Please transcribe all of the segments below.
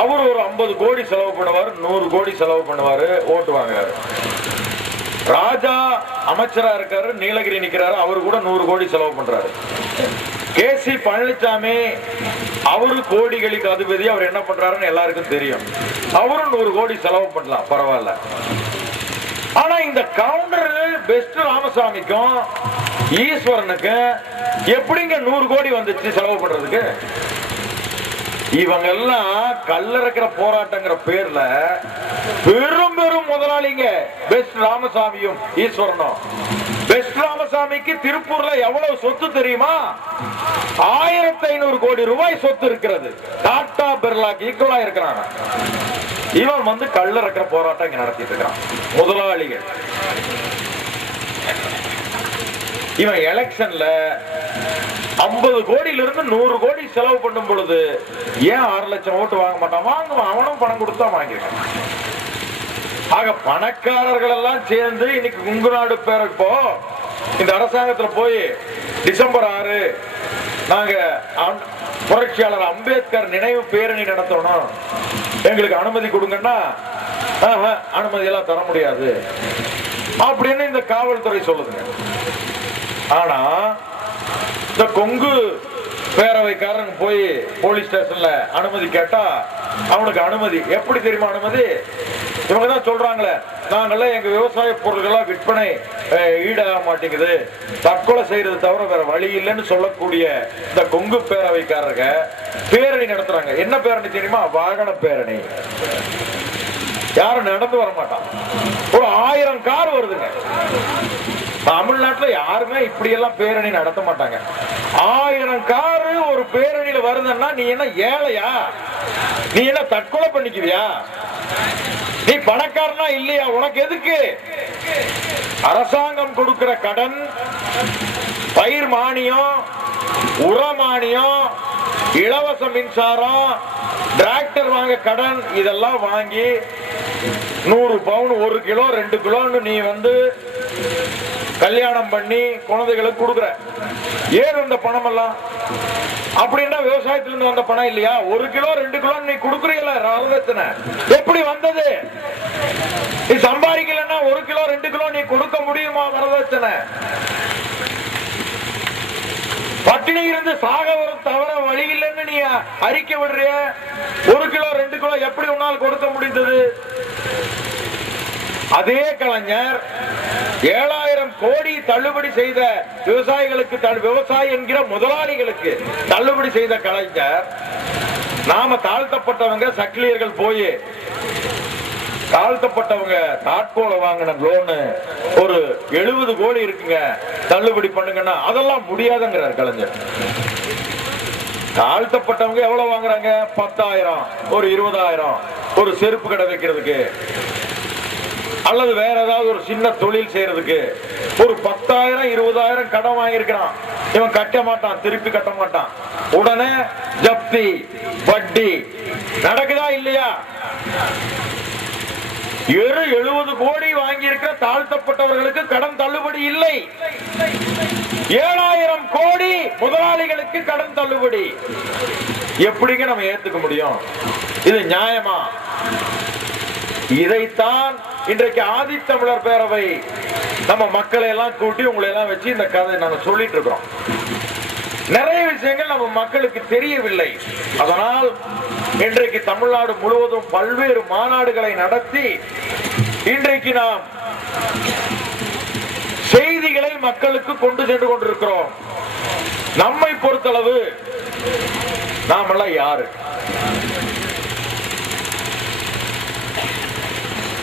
அவர் ஒரு 50 கோடி செலவு பண்ணுவாரு, 100 கோடி செலவு பண்ணுவாரு, ஓட்டு வாங்குறாரு. ராஜா அமைச்சரா இருக்காரு, நீலகிரி நிக்கிறாரு, அவரு கூட 100 கோடி செலவு பண்றாரு. கேசி பழனிசாமி அவரு கோடிகளுக்கு அதிபதி, அவர் என்ன பண்றாருன்னு எல்லாருக்கும் தெரியும். அவரும் 100 கோடி செலவு பண்ணலாம், பரவாயில்ல. ஆனா இந்த கவுண்டர் பெஸ்ட் ராமசாமிக்கும் ஈஸ்வரனுக்கு எப்படிங்க 100 கோடி வந்துச்சு செலவு பண்றதுக்கு? இவங்க எல்லாம் கல்லறக்கிற போராட்டங்கிற பேர்ல பெரும் பெரும் முதலாளிங்க. பெஸ்ட் ராமசாமியும் ஈஸ்வரனும். பெஸ்ட் ராமசாமிக்கு திருப்பூர்ல எவ்வளவு சொத்து தெரியுமா? 1500 கோடி ரூபாய் சொத்து இருக்கிறது. டாடா பிர்லாக்கு ஈக்குவலா இருக்கிறாங்க. இவன் வந்து கல்லறக்கிற போராட்டம் இங்க நடத்திட்டு இருக்கான். முதலாளிகள். இவன் எலெக்ஷன்ல 50 கோடியில இருந்து 100 கோடி செலவு பண்ணும் பொழுது ஏன் 6 லட்சம் ஓட்டு வாங்க மாட்டான்? வாங்குவான். அவனும் பணம் கொடுத்தா வாங்கிருக்கான். ஆக பணக்காரர்கள் எல்லாம் சேர்ந்து இன்னைக்கு உங்க நாடு பேர இப்போ இந்த அரசாங்கத்துல போய் டிசம்பர் 6 நாங்க புரட்சியாளர் அம்பேத்கர் நினைவு பேரணி நடத்தணும், எங்களுக்கு அனுமதி கொடுங்கன்னா அனுமதி எல்லாம் தர முடியாது அப்படின்னு இந்த காவல்துறை சொல்லுதுங்க. ஆனா இந்த கொங்கு பேரவைக்காரன் போய் போலீஸ் ஸ்டேஷன்ல அனுமதி கேட்டா அவனுக்கு அனுமதி எப்படி தெரியுமா? அனுமதி இவங்கதான் சொல்றாங்களே, நாங்கெல்லாம் எங்க விவசாய பொருள்களா விற்பனை ஈடாக மாட்டேங்குது, தற்கொலை செய்யறது தவிர வேற வழி இல்லைன்னு சொல்லக்கூடிய இந்த கொங்கு பேரவைக்காரங்க பேரணி நடத்துறாங்க. என்ன பேரணி தெரியுமா? வாகன பேரணி. யாரும் நடந்து வர மாட்டான். ஒரு 1000 கார் வருதுங்க. தமிழ்நாட்டில் யாருமே இப்படி எல்லாம் பேரணி நடத்த மாட்டாங்க. 1000 காரு ஒரு பேரணியில வருதுன்னா நீ என்ன ஏழையா? நீ என்ன தற்கொலை பண்ணிக்குவியா? நீ பணக்காரனா இல்லையா? உனக்கு எதுக்கு? அரசாங்கம் கொடுக்கிற கடன், பயிர் மானியம், உர மானியம், இலவச மின்சாரம், டிராக்டர் வாங்க கடன், இதெல்லாம் வாங்கி 100 பவுன் 1 கிலோ 2 கிலோன்னு நீ வந்து கல்யாணம் பண்ணி குழந்தைகளுக்கு கொடுக்குற. ஏன் இந்த பணம் எல்லாம்? அப்படின்னா விவசாயத்திலிருந்து வந்த பணம் இல்லையா? 1 கிலோ 2 கிலோ நீ கொடுக்குறீங்களா? வரதட்சணை எப்படி வந்தது? நீ சம்பாதிக்கலன்னா 1 கிலோ 2 கிலோ நீ கொடுக்க முடியுமா வரதட்சணை? பட்டினி இருந்து சாக வரும் தவிர வழி இல்லைன்னு நீ அறிக்கை விடுறிய. 1 கிலோ 2 கிலோ எப்படி உன்னால் கொடுக்க முடிந்தது? அதே கலைஞர் 7000 கோடி தள்ளுபடி செய்த விவசாயிகளுக்கு, விவசாயி என்கிற முதலாளிகளுக்கு தள்ளுபடி செய்த கலைஞர், நாம தாழ்த்தப்பட்டவங்க சக்கிலியர்கள் போய் தாழ்த்தப்பட்டவங்க தாட்கோல வாங்கின லோனு ஒரு 70 கோடி இருக்குங்க தள்ளுபடி பண்ணுங்கன்னா அதெல்லாம் முடியாதுங்கிறார் கலைஞர். தாழ்த்தப்பட்டவங்க எவ்வளவு வாங்குறாங்க? 10,000, ஒரு 20,000 ஒரு செருப்பு கடை வைக்கிறதுக்கு அல்லது வேற ஏதாவது ஒரு சின்ன தொழில் செய்யறதுக்கு ஒரு 10,000 20,000 கடன் வாங்கியிருக்கிறான். இவன் கட்ட மாட்டான், திருப்பி கட்ட மாட்டான். உடனே ஜப்தி, வட்டி நடக்குதா இல்லையா? 70 கோடி வாங்கியிருக்க தாழ்த்தப்பட்டவர்களுக்கு கடன் தள்ளுபடி இல்லை. 7000 கோடி முதலாளிகளுக்கு கடன் தள்ளுபடி. எப்படிங்க நம்ம ஏத்துக்க முடியும்? இது நியாயமா? இதைத்தான் இன்றைக்கு ஆதித்தமிழர் பேரவை நம்ம மக்களை எல்லாம் கூட்டி உங்களை எல்லாம் வச்சு இந்த கதை நாங்க சொல்லிட்டு இருக்கிறோம். நிறைய விஷயங்கள் நம்ம மக்களுக்கு தெரியவில்லை. அதனால் இன்றைக்கு தமிழ்நாடு முழுவதும் பல்வேறு மாநாடுகளை நடத்தி இன்றைக்கு நாம் செய்திகளை மக்களுக்கு கொண்டு சென்று கொண்டிருக்கிறோம். நம்மை பொறுத்தளவு நாமெல்லாம் யாரு?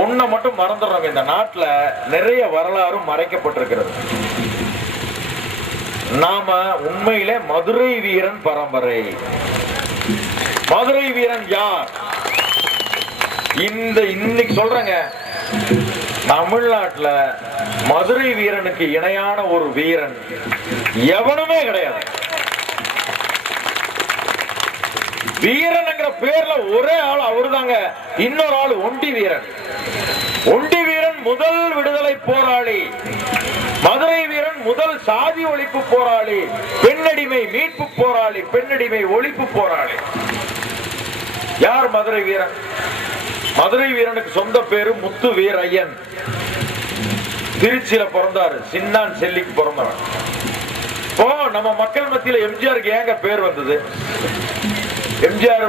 ஒன்ன மட்டும் மறந்துடுறோம். இந்த நாட்டில் நிறைய வரலாறு மறைக்கப்பட்டிருக்கிறது. நாம உண்மையிலே மதுரை வீரன் பரம்பரை. மதுரை வீரன் யார்? இன்னைக்கு சொல்றேங்க, தமிழ்நாட்டில் மதுரை வீரனுக்கு இணையான ஒரு வீரன் எவனுமே கிடையாது. வீரன்ங்கிற பேர்ல ஒரே ஆள் அவருதாங்க. இன்னொரு ஆள் ஒண்டி வீரன். ஒண்டி வீரன் முதல் விடுதலை போராளி. மதுரை வீரன் முதல் சாதி ஒழிப்பு போராளி, பெண்ணடிமை மீட்பு போராளி, பெண்ணடிமை ஒழிப்பு போராளி. யார் மதுரை வீரன்? மதுரை வீரனுக்கு சொந்த பேரு முத்து வீரையன். திருச்சியில பிறந்தாரு. சின்னான் செல்லிக்கு பிறந்தவன். இப்போ நம்ம மக்கள் மத்தியில எம்ஜிஆருக்கு ஏங்க பேர் வந்தது? எம்ஜிஆர்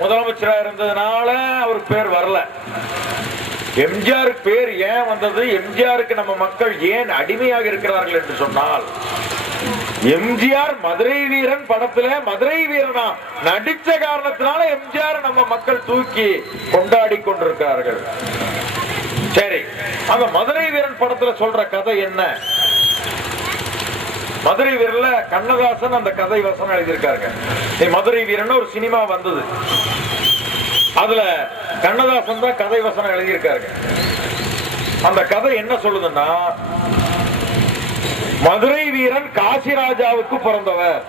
முதலமைச்சரா இருந்ததுனால அவருக்கு பேர் வரல. எம்ஜிஆர் பேர் ஏன் வந்தது? எம்ஜிஆருக்கு நம்ம மக்கள் ஏன் அடிமையாக இருக்கிறார்கள் என்று சொன்னால், எம்ஜிஆர் மதுரை வீரன் படத்துல மதுரை வீரனா நடிச்ச காரணத்தினால எம்ஜிஆர் நம்ம மக்கள் தூக்கி கொண்டாடி கொண்டிருக்கிறார்கள். சரி, அந்த மதுரை வீரன் படத்துல சொல்ற கதை என்ன? மதுரை வீரன்ல கண்ணதாசன் அந்த கதை வசனம் எழுதியிருக்காங்க. மதுரை வீரன் ஒரு சினிமா வந்தது. அதுல கண்ணதாசன் தான் கதை வசனம் எழுதியிருக்காங்க. அந்த கதை என்ன சொல்லுதுன்னா, மதுரை வீரன் காசிராஜாவுக்கு பிறந்தவர்.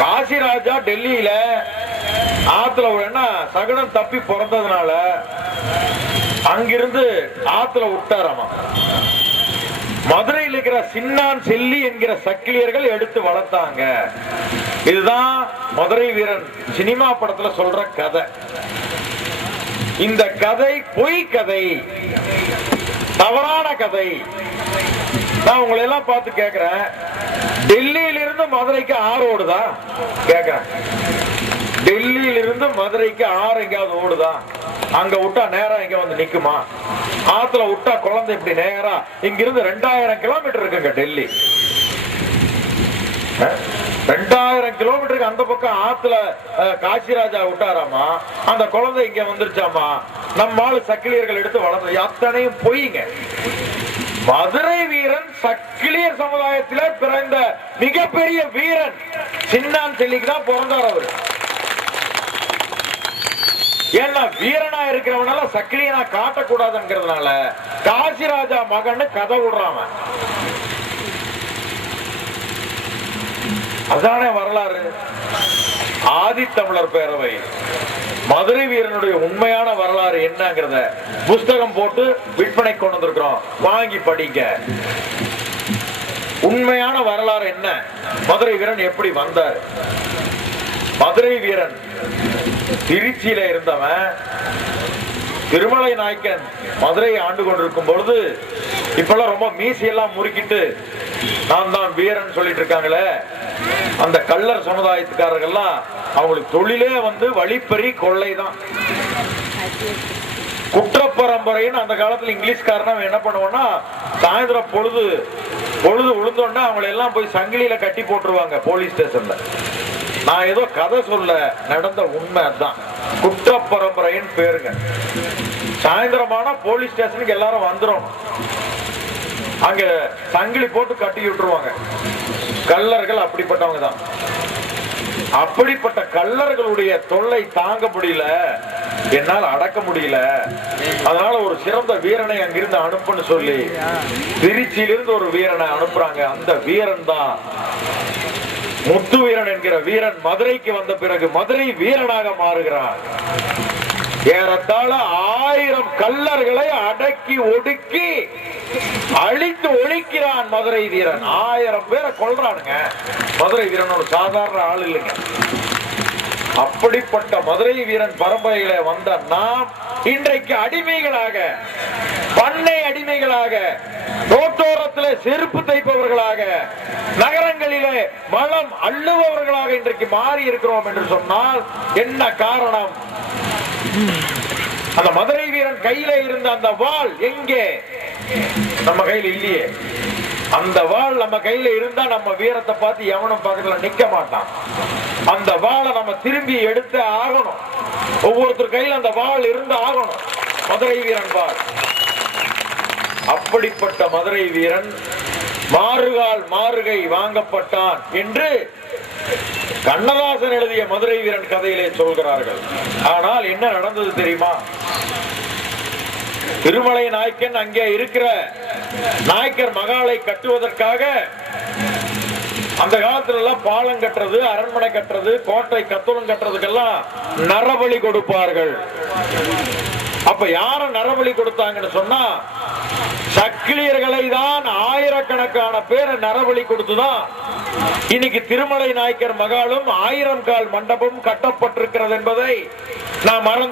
காசிராஜா டெல்லியில ஆத்துல சகுனம் தப்பி பிறந்ததுனால அங்கிருந்து ஆத்துல விட்டாராமா. மதுரையில் இருக்கிற சின்னான் செல்லி என்கிற சக்கிலியர்கள் எடுத்து வளர்த்தாங்க. இதுதான் மதுரை வீரன் சினிமா படத்துல சொல்ற கதை. இந்த கதை பொய் கதை, தவறான கதை. நான் உங்களை எல்லாம் பார்த்து கேட்கிறேன், டெல்லியிலிருந்து மதுரைக்கு ஆறு ஓடுதா கேட்கிறேன். டெல்லியிலிருந்து மதுரைக்கு ஆறு எங்கேயாவது ஓடுதா? அங்க விட்டா நேரா இங்க வந்து நிக்குமா? ஆத்துல விட்டா குழந்தை இப்படி நேரா இங்கிருந்து 2000 கிலோமீட்டர் இருக்குங்க டெல்லி. 2000 கிலோமீட்டருக்கு அந்த பக்கம் ஆத்துல காசிராஜா விட்டாராமா, அந்த குழந்தை இங்க வந்துருச்சாமா. நம்ம ஆளு சக்கிலியர்கள் எடுத்து வளர்ந்த அத்தனையும் பொய்ங்க. மதுரை வீரன் சக்கிலியர் சமுதாயத்தில பிறந்த மிகப்பெரிய வீரன். சின்னான் செல்லிக்கு தான் பிறந்தார் அவரு. ஏன்னா வீரனா இருக்கிறவனால சக்கிலியனா காட்டக்கூடாதுங்கிறதுனால காசிராஜா மகன் கதை விடுறாம. அதானே வரலாறு. ஆதித்தமிழர் பேரவை மதுரை வீரனுடைய உண்மையான வரலாறு என்னங்கிறத புஸ்தகம் போட்டு விற்பனை கொண்டு வந்திருக்கிறோம், வாங்கி படிங்க. உண்மையான வரலாறு என்ன? மதுரை வீரன் எப்படி வந்தார்? மதுரை வீரன் திருச்சியில இருந்தவன். திருமலை நாயக்கன் மதுரையை ஆண்டு கொண்டிருக்கும் பொழுது இப்பெல்லாம் ரொம்ப மீசையெல்லாம் முறுக்கிட்டு நான் தான் வீரன் சொல்லிட்டு இருக்காங்களே, அந்த கள்ளர் சமுதாயத்துக்காரர்கள்லாம் அவங்களுக்கு தொழிலே வழிப்பறி கொள்ளை தான். குற்றப்பரம்பரைன்னு அந்த காலத்துல இங்கிலீஷ்காரன் என்ன பண்ணுவோம்னா, சாயந்தரம் பொழுது விழுந்தோன்னா அவங்களை எல்லாம் போய் சங்கிலியில கட்டி போட்டுருவாங்க போலீஸ் ஸ்டேஷன்ல. நான் ஏதோ கதை சொல்ல, நடந்த உண்மை தான். குற்றப்பரம்பரைன்னு பேருங்க. சாயந்தரமான போலீஸ் ஸ்டேஷனுக்கு எல்லாரும் வந்துடும். அங்க சங்கிலி போட்டு கட்டி விட்டுருவாங்க. கள்ளர்கள் அப்படிப்பட்டவங்க தான். அப்படிப்பட்ட கள்ளர்களுடைய தொல்லை தாங்க முடியல, என்னால் அடக்க முடியல. அதனால ஒரு சிறந்த வீரனை அங்கிருந்து அனுப்புன்னு சொல்லி திருச்சியிலிருந்து ஒரு வீரனை அனுப்புறாங்க. அந்த வீரன் தான் முத்து வீரன் என்கிற வீரன். மதுரைக்கு வந்த பிறகு மதுரை வீரனாக மாறுகிறான். ஏறத்தாழ 1000 கள்ளர்களை அடக்கி ஒடுக்கி அழித்து ஒழிக்கிறான் மதுரை வீரன். 1000 பேரை கொல்றானுங்க. மதுரை வீரன் ஒரு சாதாரண ஆள் இல்லைங்க. அப்படிப்பட்ட மதுரை வீரன் பரம்பரையில வந்த நாம் இன்றைக்கு அடிமைகளாக, பண்ணை அடிமைகளாக, ரோட்டோரத்திலே செருப்பு தைப்பவர்களாக, நகரங்களிலே மலம் அள்ளுபவர்களாக இன்றைக்கு மாறி இருக்கிறோம் என்று சொன்னால் என்ன காரணம்? அந்த மதுரை வீரன் கையில இருந்த அந்த வாள் எங்கே? நம்ம கையில் இல்லையே. அந்த வாள் நம்ம கையில இருந்தா நம்ம வீரத்தை பார்த்து எவனும் பக்கத்துல நிக்க மாட்டான். அந்த வாளை நம்ம திரும்பி எடுத்து ஆகணும். ஒவ்வொருத்தர் கையில் அந்த வாள் இருந்து ஆகணும். மதுரை வீரன் வாள். அப்படிப்பட்ட மதுரை வீரன் மாறுகால் மாறுகை வாங்கப்பட்டான் என்று கண்ணதாசன் எழுதிய மதுரை வீரன் கதையிலே சொல்கிறார்கள். ஆனால் என்ன நடந்தது தெரியுமா? திருமலை நாயக்கன் அங்கே இருக்கிற நாயக்கர் மகாலை கட்டுவதற்காக அந்த காலத்துல எல்லாம் பாலம் கட்டுறது, அரண்மனை கட்டுறது, கோட்டை கத்தலும் கட்டுறதுக்கெல்லாம் நரபலி கொடுப்பார்கள். அப்ப யார நரபலி கொடுத்தாங்கன்னு சொன்னா சக்கிலியர்களை தான் ஆயிரக்கணக்கான பேரை நரபலி கொடுத்துதான் இன்னைக்கு திருமலை நாயக்கர் மகாலும் 1000 கால் மண்டபம் கட்டப்பட்டிருக்கிறது என்பதை நாம் மறந்து